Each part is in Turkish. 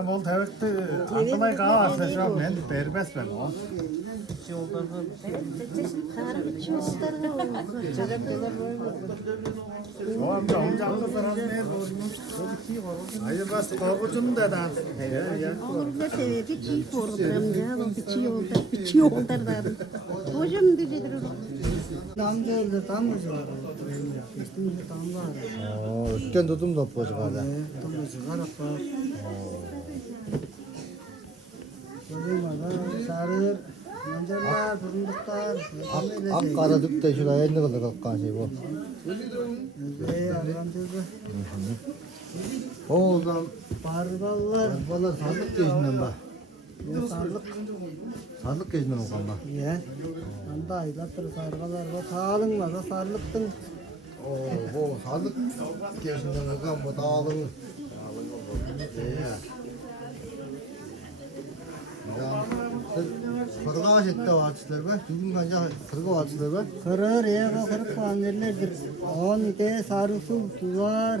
Ya bol tevekti antımay kahvaltı şu an ben berbes ben o. O amca onca kızlar ne bozmuş. Hayır bas korkucunu da dan. Orada sebebi çiğ program ya, bir çiğ oldu derdim. Hocam dediler. Tam geldi, tam mı var? İşte tam var. Ötten tutum da yapacak hala. Tam mı var? Sarı, mancarlar, fındıklar. Ak kara dük de şuraya ne kadar kalkan şey bu. O zaman Barballar. valla sarlık gezinden bak. Sarlık gezinden o kan bak. Ya. Anda aylattır sargalar. Bu tağalın var. Sarlıktın. Bu sarlık gezinden o kan bu dağılır. Kırık ağaç etti o ağaçlar be. Düğün kanca kırık ağaçlar be. Kırır ya. Bu kırık panderlerdir. 10 de sarı su var.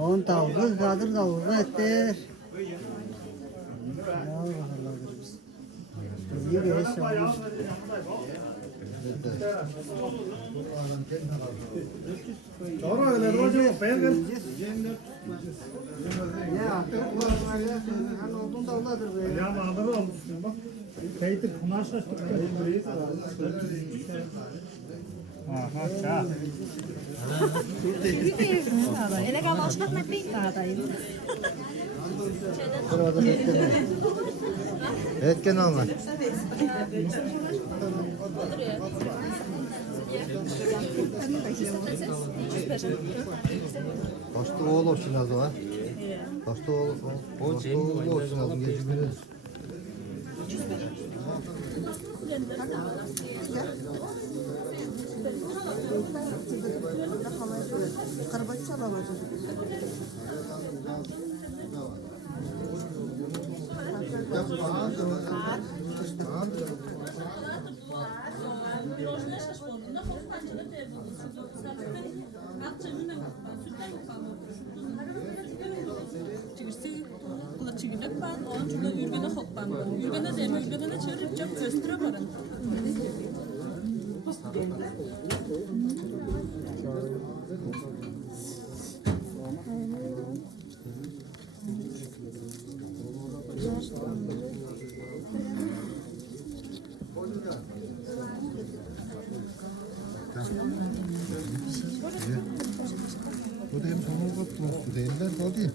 10 tavuk. Kadır tavuk ettir. Ya Allah'dır biz. İyi bir eş olmuş. Doğru öyle hocam ben gel. Ya kullanma ya. Hani odun davladır be. Ya mağdur olmuşsun bak. Kayıtı kumaşlaştık. Aha ça. Ele kalmışlar ne bileyim Sırada etken. Etken anlar. Başta oğul olsun lazım ha. Başta oğul olsun lazım. Geçiminiz. Karabaç çalamaz. Çiğnek ben, onun için de ürgene hoppan. Ürgene deme, ürgene çevirip çok göstere varın. Bu da hem sonuna koptu. Değiller body.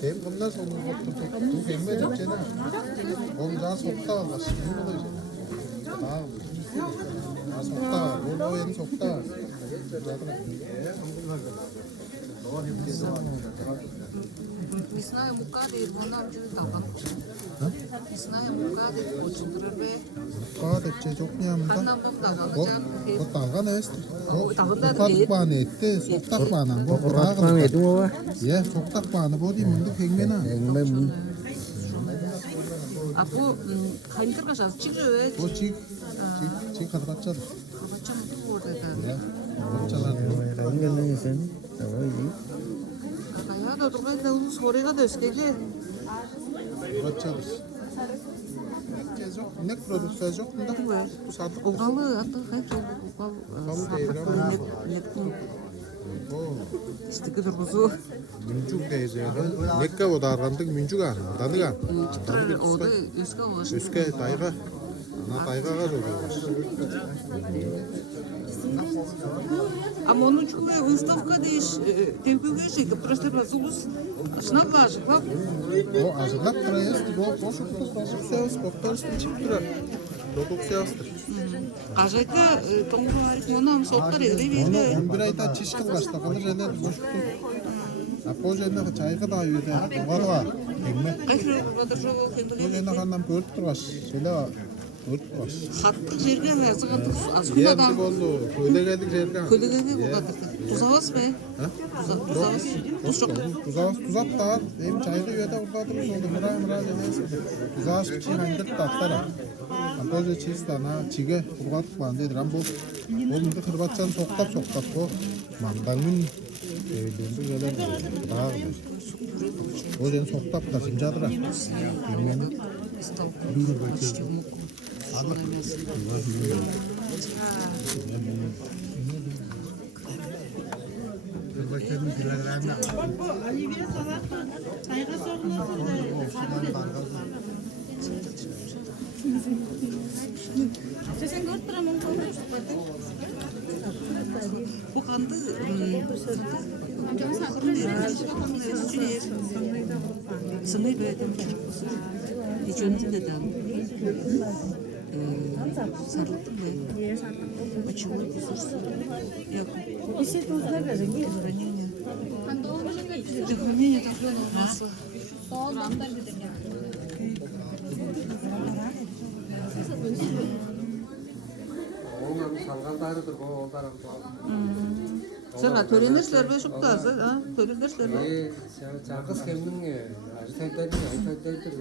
Hem bunlar sonuna koptu. Bu gelmeyecek canım. Onu daha sokta var. Şimdi olacak. Daha sokta var. Bu hem sokta var. Мясная мука değil, onlar gibi taban. Мясная мука değil, koçundur ve Kaa tepçe çok yağmurda. kandan bom tabanı O can. dalga ne işte? O Dalga ufak değil. bağını etti. Soktak bağını. Bu Rat mı yedim o var? Ya soktak bağını bu değil mi? Pengmena. Ben А bu hangi kaşar çıkıyor? Bu çiğ kadratçadır. Kabaçam bu orada da. Ya kadratçalar. ben ne sen? Tamam iyi. Kaya da durmayın da onu soruya da öskeli. Kadratçadır. Ne prodüksiyon yok mu da? Bu saatlik Kogalı atı hangi kogal? Kogalı değil ama. Bu İşte kadar buzu. Müncük teyze. Nekka o da randık müncük an. Danıgan. Çıktır o da üske ulaşır. Üske tayga. Ana tayga gaz oluyor. Ama onun çünkü выставка değiş. Tempo şey просто разулус. Şuna karşı bak. O azıcık durayız. Bu boş produksiyonuz. Doktorsun çıkıp durar. Produksiyonuzdur. Qajayta to'g'ri aytmonim so'qqar edi Onu berdi. 11 ayda çişkin başta kalır jener boş tut. Apo jener çayga da yedi. Var. Ekmek. Qaysi qadar shu Bu kendine jener kandan bölt turgaş. Şöyle bölt turgaş. qattiq yerga yozig'ini Yendi asxonadan boldu. Köyde geldik жерге. ko'ligiga bu qadar tuzavas be Ha? tuzavas Tuzak da hem çayga yedi urdadır. Oldu mıra jener. Tuzak için handır tattara. Apo çiz dana çige urgat bandı rambo. Onun da kırbatçan soktap bu. Mandangın Döndü gelir. Daha O yüzden soktaplar şimdi adıra. Bu kandı sınır böyle hiç önce de sarıldım ben. Почему я если это хранение хранение такое масло Сырға төленерсілер бе шұқтасы, төленерсілер бе? Жаңғыз кемнің айтайдыр.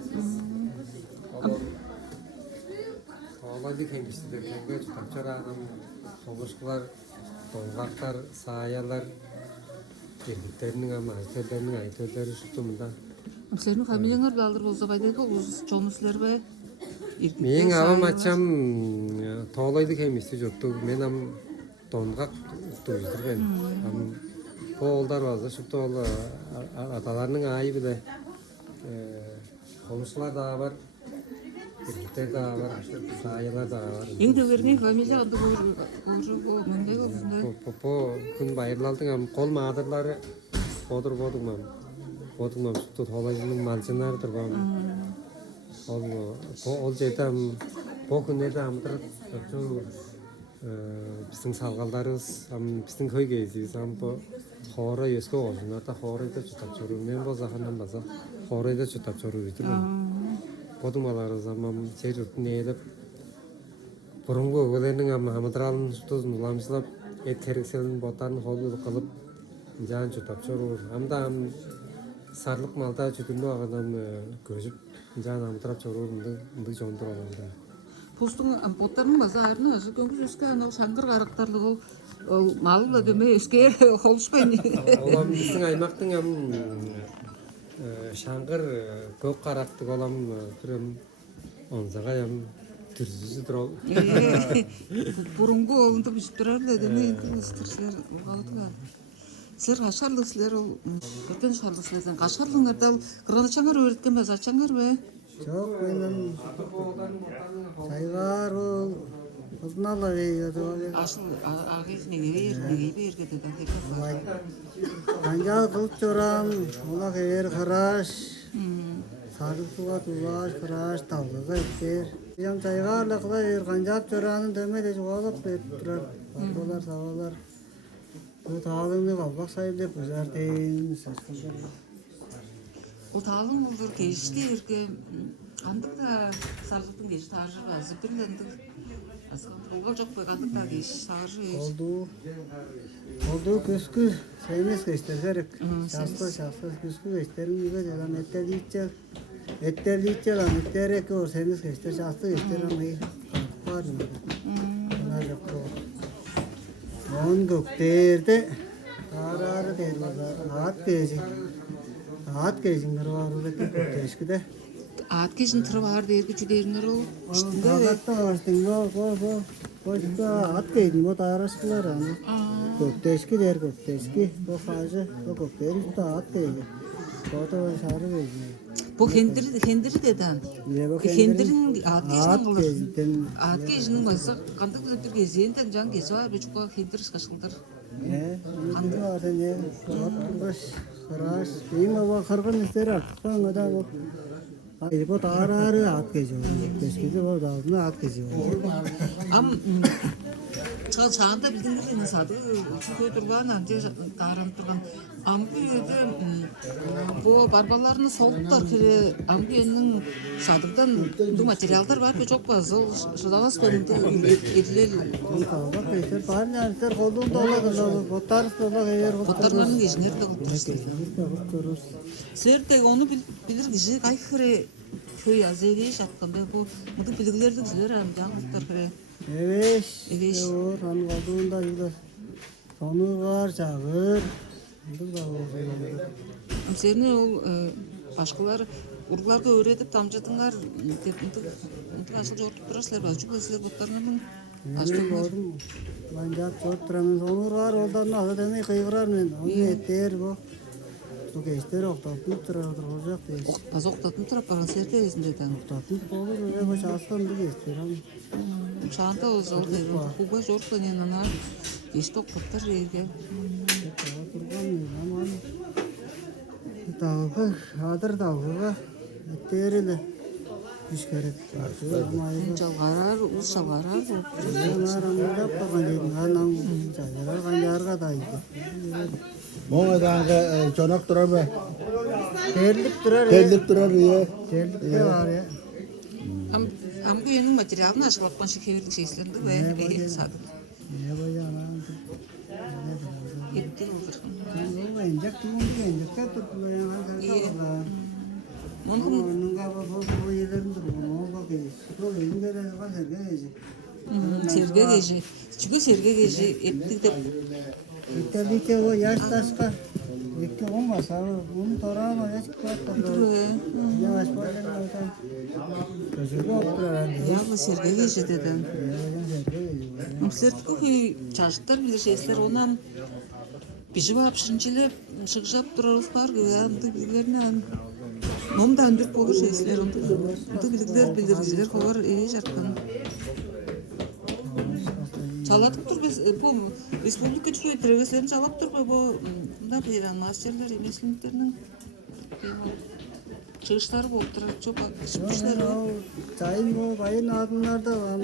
Олайды кемістер, кемге тұтапчар адам, соғышқылар, толғақтар, саялар, еркектерінің ама, айтайдардың айтайдары шықтымында. Сенің фамилияңар балдыр болса байдайғы ұз чонуслер бе? Мен ағам атчам тоғылайды кемісті жоқты, мен ам donğak duydur ben. Bu oğullar vardı, şu oğul atalarının ayı bir de komşular da var, erkekler de var, sayılar da var. Evde vermeyi familya adı bu mendek olsun. Bu gün bayırlardın am kol mağdırları odur bodum şu tolayının malcınlardır bam. Ol jetam bu gün ne de amdır şu bizim salgallarız, bizim köygeyiz, bu xora yesko olsunlar da xorayda tutup çoruyor. Men bu zamandan baza xorayda tutup çoruyor. Bodumalarız ama seyirtini edip burungu öğlenin ama hamadralın tutuz nulamızlap et terekselin botarını holu kılıp can tutup çoruyor. Hamda sarlık malda tütünlü adam gözüp can hamadrap çoruyor. Bundu jondur olanda. Postun botarının bazarını özü göngüz ösken o şangır qarıqtarlığı o malı deme öske holuşpayın. Olam bizim aymaktın şangır gök qaraqtık olam pürüm onzaga türsüzü durol. Burungu olunda biçtirer de deme ıstırsızlar qaldılar. Sizler qaşarlısızlar o köten şarlısızlardan qaşarlığınlarda qıranaçangar öğretken bez açangar be. Çok benim çaylar o kızmalar yiyordu. Asıl ağız neyi bir gede de. Kancal kılıp çoram, ona kayır kıraş. Sarı suğa tulaş, kıraş, tavlığı ettir. Yam çaygarlıkla yer kancap çoranın demede çoğalıp ettiler. Bakılar, sağlar. Bu tağlığını kalbak sayıldı, güzeldeyin. O tağlın olur geçti erke andık da sarlıktın geçti tarjı var. Zıpırlandık. Asıl çok beğendik da geçti tarjı. Oldu küskü sevmez göstererek. Şahsı küskü gösterin gibi dedim etler diyecek ama etlerek o sevmez göster şahsı gösterin iyi var mı? Bunlar yapıyor. On gökterde ağır der var. At gezin var oradaki köşküde. At gezin tırı var der gücü derinler o. Ağatta varsın o at gezin o tarasılar ama. Köşkü der köşkü. O fazla o köşkü işte at gezin. O da sarı gezin. Bu hendiri deden. Hendirin at gezin. At gezinin varsa kandık bir gezin can gezi var bir çok hendir kaşıldır. Kandık var ne? Baş Kıraş, benim ama kırgın ister artık. Sonra da bu bu tararı at geziyor. Keşke o da ne at geziyor. Am çağında bildiğiniz sadı köy durgan anca karan durgan amgüde bu barbalarını soğuklar kire amgüyenin sadıktan bu materyallar var ve çok fazla şudalas dönüntü edilir. Bak ister parlar ister kolun doladı botar dola eğer botarların geçinir de kurtulur. Serte onu bilir kişi kaykırı köy azeli şapkan be bu mutluluk bilgiler de güzel amcan kurtar. Evet. Doğru. An olduğunda yılda sonu var, çağır. Ындык да болсо. Seni ol başkalar urgularga öğretip tamjatыңар деп ынтык ашыл жортуп турасыздар ба? Жүк силер боттарыңардын Мен болдум. Мен жап чоп турамын. Онур олдан ала демей кыйгырар мен. Аны этер бу. Бу кештер октоп турар тургузак дейс. Таза октатын турап барган силерде эсинде да. Октоп болур. Бу часкан бу кештер. Шаанда ол жол дейт. Куба жорту нен ана эште октоптар жерге. Турган аман. Тагы хадыр дагы. Этереле. Биш керек. Жалгарар, уз жалгарар. Арамда баган анан жайар ганjarга да иде. Моңадан чонок турар бе? Терлик турар. Келдик турар ие. Терлик те бар я. Am bu yenin materialını aşılatman şekeverlik şeyslerinde ve sadık. Ne bayan. Ettir olur. Ben injek tuğum tutuluyor. Onun galiba bu yerin durumu. Bak bu yerinde de var ya. Serge gece. Çünkü serge gece ettik de. Tabii ki o yaş taşka. Yekte olmasa bunu tarama yaş kıvırtır. Yaş böyle Yağlı serge gece dedim. Sizler ki çarşıtlar bilir şeyler ondan bir cevap şinçilip çıkacak dururuz var güvenli bilgilerine. Nom da öndürüp olur şeyler onda bilgiler bildiriciler var iyi jarkın. Çalatıp dur biz bu Respublika Çürüye Tregeslerini çalap dur bu da beyran masterler emesliliklerinin çıkışları bolup durar çok çıkışlar Çayın bu bayın adımlarda var.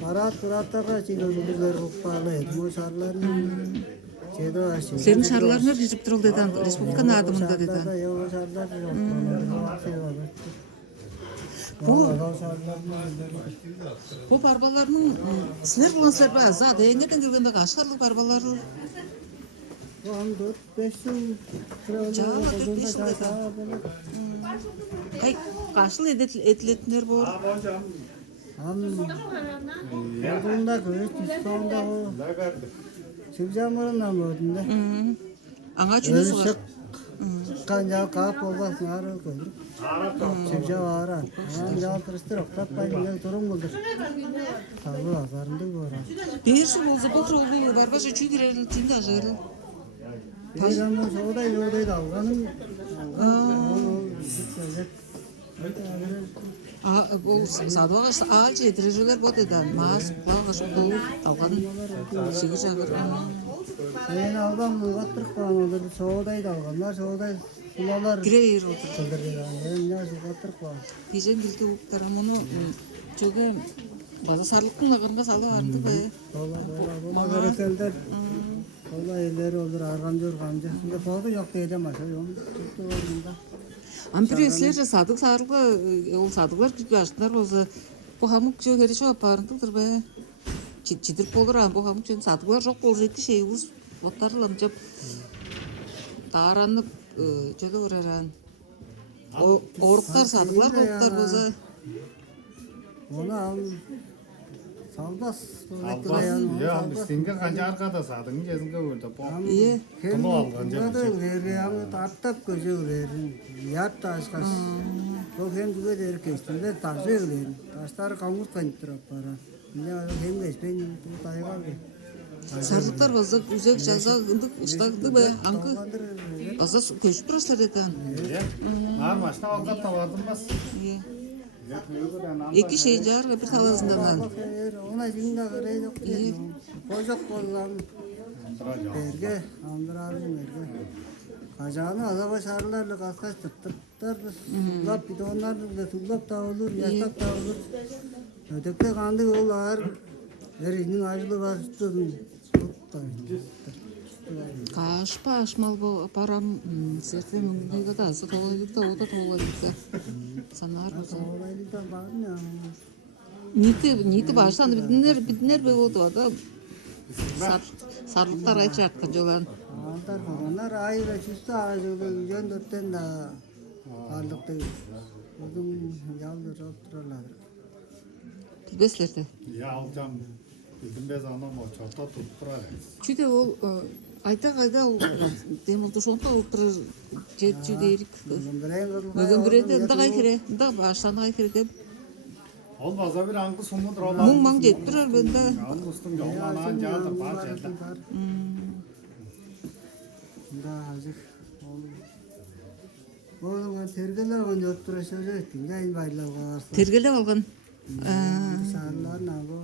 Marat Murat'ta çiğdözülükler hukuklarla bu şarların şeyde var. Senin şarlarına rizip durul deden Respublika'nın adımında deden. Yok şarlar yok. Bu barbalarının sizler bulansızlar ba zat engeden gelgende kaşkarlık barbaları Bu 4-5 yıl Cağla 4-5 yıl kay kaşıl etiletinler bu Olduğunda göğüs sonunda o Sivcamarından gördüm de. Ana çünkü Ölsek kanca kap olmasın arı koyduk. Sivca var ha. Anca altırıştır oktap ben durum budur. Tabii azarındı bu ara. bir su olsa bu oldu barbaca çünkü tinde ajırı Peygamber soğuday dalganın. bu sadığa ağaç yediriciler bu deden mas kulağa şu dolu dalganın şekil çakır Ben aldan bu kattırık falan olur. Soğuday dalganlar soğuday sulalar. Girer otur Çıldırdı. Ben ne kattırık falan. Diyeceğim bilgi uktaram onu çünkü bazı sarılıkın lağırında salı vardı be Buna göre selder. Valla elleri olur argamcı orgamcı. Şimdi foto yok diyeceğim aşağı. Yok. Tuttu orada. Ampüresler sadık sarıkla o sadıklar başlar olsa bu hamuk çok heri şu aparıntıdır be çidirip olur bu hamuk çünkü sadıklar çok olacak şey uz otlarlamcap daranıp şöyle uğraran o oruklar sadıklar oruklar olsa Onu al. Salbas. Ya üstünde kanca arkada sadın gezinde orada. iyi Hem algan burada vergi ama tartap gözü verin. Yat taşkas. O hem juga der kestimde taşı verin. Taşlar kamur kayıttırıp para. Ya hem geçpen bu tayga be. sarılıklar olsa güzel jaza ındık ıslaklı be ankı olsa köşüp duraslar eden Nar maçta avukatla vardım bas. iyi iki şey jar bir talazından Ona şimdi göre yok. Kocak kollan. Vergi andıralım vergi. Kazanı azaba şarlarla kaskaç tıktır. Tullap bidonlar da tullap da olur, yaşap da olur. Ötekte kandı yollar. Verinin acılı var. Kaşpa aşmal bu param serse mümkün da azı tolaylık da o da tolaylık da sanar mı? Olaylıktan var mı? Niti baştan bidinler be oldu da sarlıklar ayıp çarpkan jolan. Antar onlar ayrı çüstü ağacılı yön dörtten de varlıkta uzun yaldır otururlar. Tilbeslerde. Ya alacağım. Bildim bez anam o çatla tutturar. Çünkü o Айта демолду шонто ултыр жетчү дейрик. Мөгөн Мөгөн биреде ында кайкире, ында баштан кайкире деп. Ол база bir аңгы сумундыр ол. Муң маң жетпир бенде. Ал устун жолманан жаатыр бар жерде. азыр Оğlum tergeler on yotturuşu jayın baylar var. Тергелеп алган. Sağlar nalı.